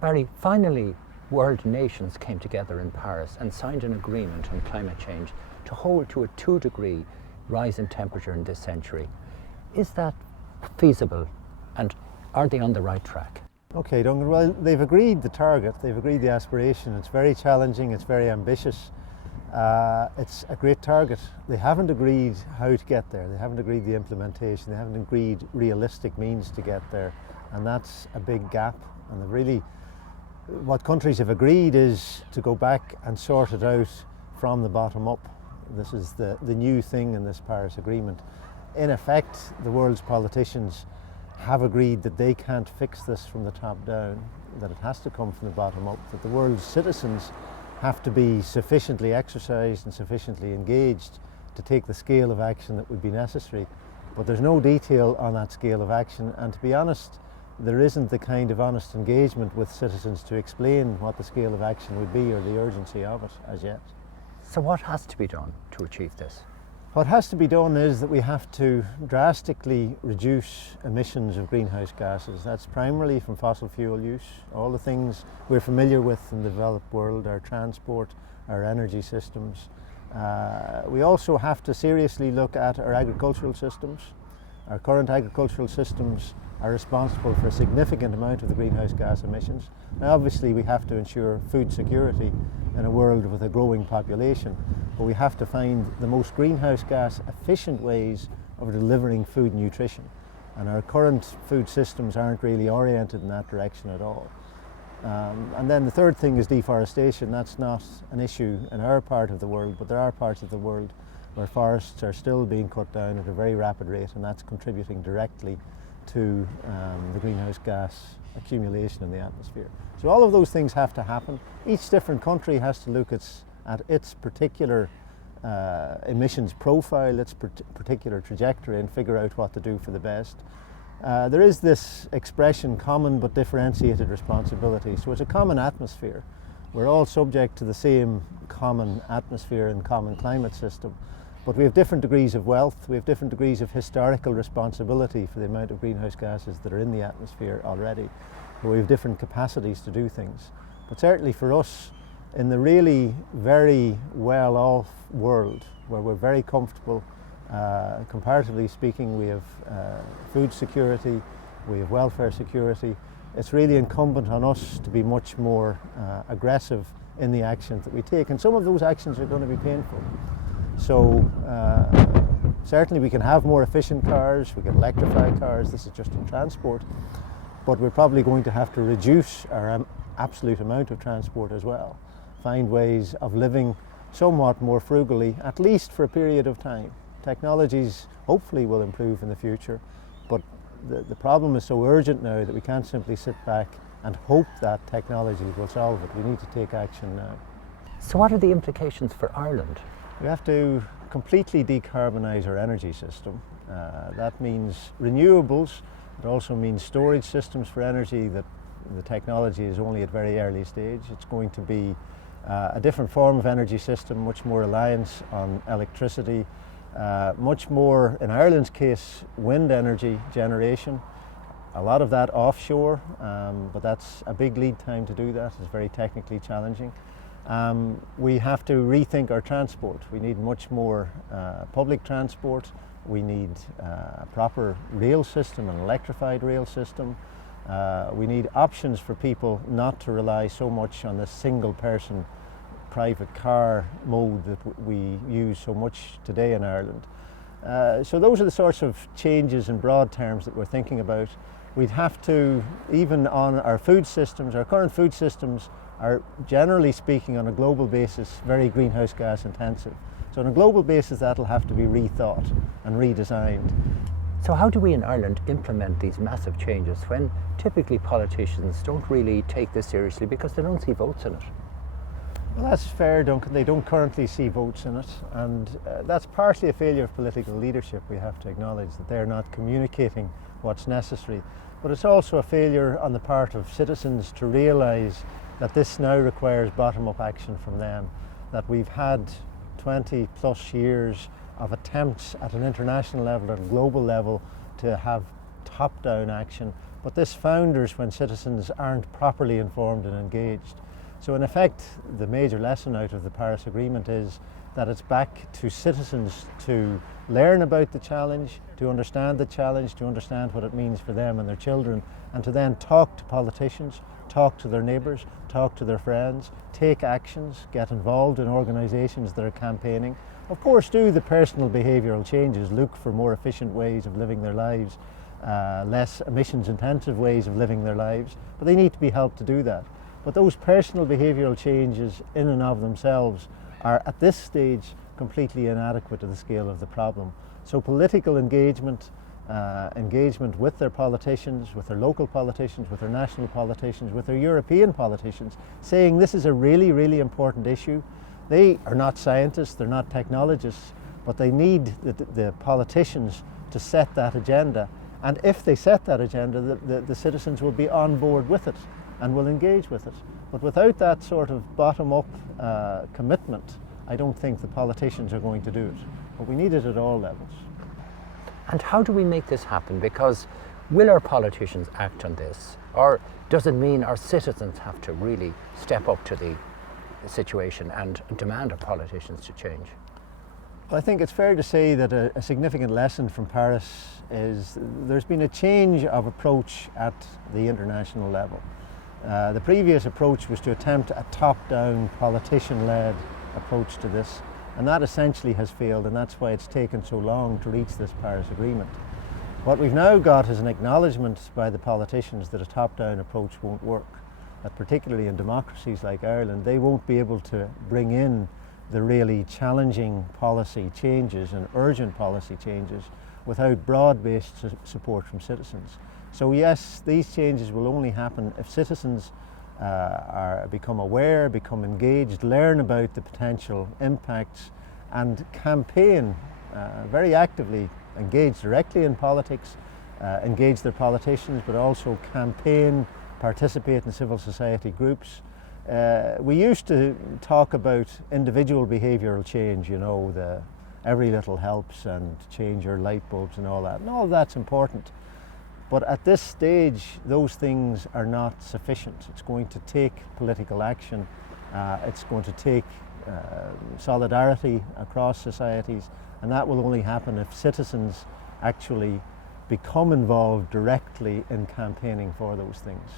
Barry, finally, world nations came together in Paris and signed an agreement on climate change to hold to a 2-degree rise in temperature in this century. Is that feasible, and are they on the right track? Okay, Duncan, well, they've agreed the target, they've agreed the aspiration. It's very challenging, it's very ambitious. It's a great target. They haven't agreed how to get there, they haven't agreed the implementation, they haven't agreed realistic means to get there, and that's a big gap. And really, what countries have agreed is to go back and sort it out from the bottom up. This is the new thing in this Paris Agreement. In effect, the world's politicians have agreed that they can't fix this from the top down, that it has to come from the bottom up, that the world's citizens have to be sufficiently exercised and sufficiently engaged to take the scale of action that would be necessary. But there's no detail on that scale of action, and to be honest, there isn't the kind of honest engagement with citizens to explain what the scale of action would be or the urgency of it as yet. So what has to be done to achieve this? What has to be done is that we have to drastically reduce emissions of greenhouse gases. That's primarily from fossil fuel use, all the things we're familiar with in the developed world, our transport, our energy systems. We also have to seriously look at our agricultural systems. Our current agricultural systems are responsible for a significant amount of the greenhouse gas emissions. Now, obviously, we have to ensure food security in a world with a growing population, but we have to find the most greenhouse gas efficient ways of delivering food and nutrition. And our current food systems aren't really oriented in that direction at all. And then the third thing is deforestation. That's not an issue in our part of the world, but there are parts of the world where forests are still being cut down at a very rapid rate, and that's contributing directly to the greenhouse gas accumulation in the atmosphere. So all of those things have to happen. Each different country has to look at its particular emissions profile, its particular trajectory, and figure out what to do for the best. There is this expression, common but differentiated responsibility. So it's a common atmosphere. We're all subject to the same common atmosphere and common climate system. But we have different degrees of wealth, we have different degrees of historical responsibility for the amount of greenhouse gases that are in the atmosphere already. We have different capacities to do things. But certainly for us, in the really very well-off world, where we're very comfortable, comparatively speaking, we have food security, we have welfare security, it's really incumbent on us to be much more aggressive in the actions that we take. And some of those actions are going to be painful. So certainly we can have more efficient cars, we can electrify cars, this is just in transport, but we're probably going to have to reduce our absolute amount of transport as well. Find ways of living somewhat more frugally, at least for a period of time. Technologies hopefully will improve in the future, but the problem is so urgent now that we can't simply sit back and hope that technology will solve it. We need to take action now. So what are the implications for Ireland? We have to completely decarbonise our energy system. That means renewables. It also means storage systems for energy. That the technology is only at very early stage. It's going to be a different form of energy system, much more reliance on electricity, much more, in Ireland's case, wind energy generation. A lot of that offshore, but that's a big lead time to do that. It's very technically challenging. We have to rethink our transport. We need much more public transport. We need a proper rail system, an electrified rail system. We need options for people not to rely so much on the single person private car mode that we use so much today in Ireland. So those are the sorts of changes in broad terms that we're thinking about. We'd have to, even on our food systems, our current food systems are, generally speaking, on a global basis, very greenhouse gas intensive. So on a global basis, that'll have to be rethought and redesigned. So how do we in Ireland implement these massive changes when typically politicians don't really take this seriously because they don't see votes in it? Well, that's fair, Duncan. They don't currently see votes in it, and that's partly a failure of political leadership. We have to acknowledge that they're not communicating what's necessary. But it's also a failure on the part of citizens to realise that this now requires bottom-up action from them, that we've had 20 plus years of attempts at an international level, at a global level, to have top-down action, but this founders when citizens aren't properly informed and engaged. So in effect, the major lesson out of the Paris Agreement is that it's back to citizens to learn about the challenge, to understand the challenge, to understand what it means for them and their children, and to then talk to politicians, talk to their neighbours, talk to their friends, take actions, get involved in organisations that are campaigning. Of course, do the personal behavioural changes, look for more efficient ways of living their lives, less emissions intensive ways of living their lives, but they need to be helped to do that. But those personal behavioural changes in and of themselves are at this stage completely inadequate to the scale of the problem. So political engagement, engagement with their politicians, with their local politicians, with their national politicians, with their European politicians, saying this is a really, really important issue. They are not scientists, they're not technologists, but they need the politicians to set that agenda. And if they set that agenda, the citizens will be on board with it and will engage with it. But without that sort of bottom-up commitment, I don't think the politicians are going to do it. But we need it at all levels. And how do we make this happen? Because will our politicians act on this? Or does it mean our citizens have to really step up to the situation and demand our politicians to change? Well, I think it's fair to say that a significant lesson from Paris is there's been a change of approach at the international level. The previous approach was to attempt a top-down, politician-led approach to this, and that essentially has failed, and that's why it's taken so long to reach this Paris Agreement. What we've now got is an acknowledgement by the politicians that a top-down approach won't work, that particularly in democracies like Ireland, they won't be able to bring in the really challenging policy changes and urgent policy changes without broad-based support from citizens. So yes, these changes will only happen if citizens become aware, become engaged, learn about the potential impacts, and campaign very actively, engage directly in politics, engage their politicians, but also campaign, participate in civil society groups. We used to talk about individual behavioural change, you know, the every little helps and change your light bulbs and all that. And all of that's important. But at this stage, those things are not sufficient. It's going to take political action. It's going to take solidarity across societies. And that will only happen if citizens actually become involved directly in campaigning for those things.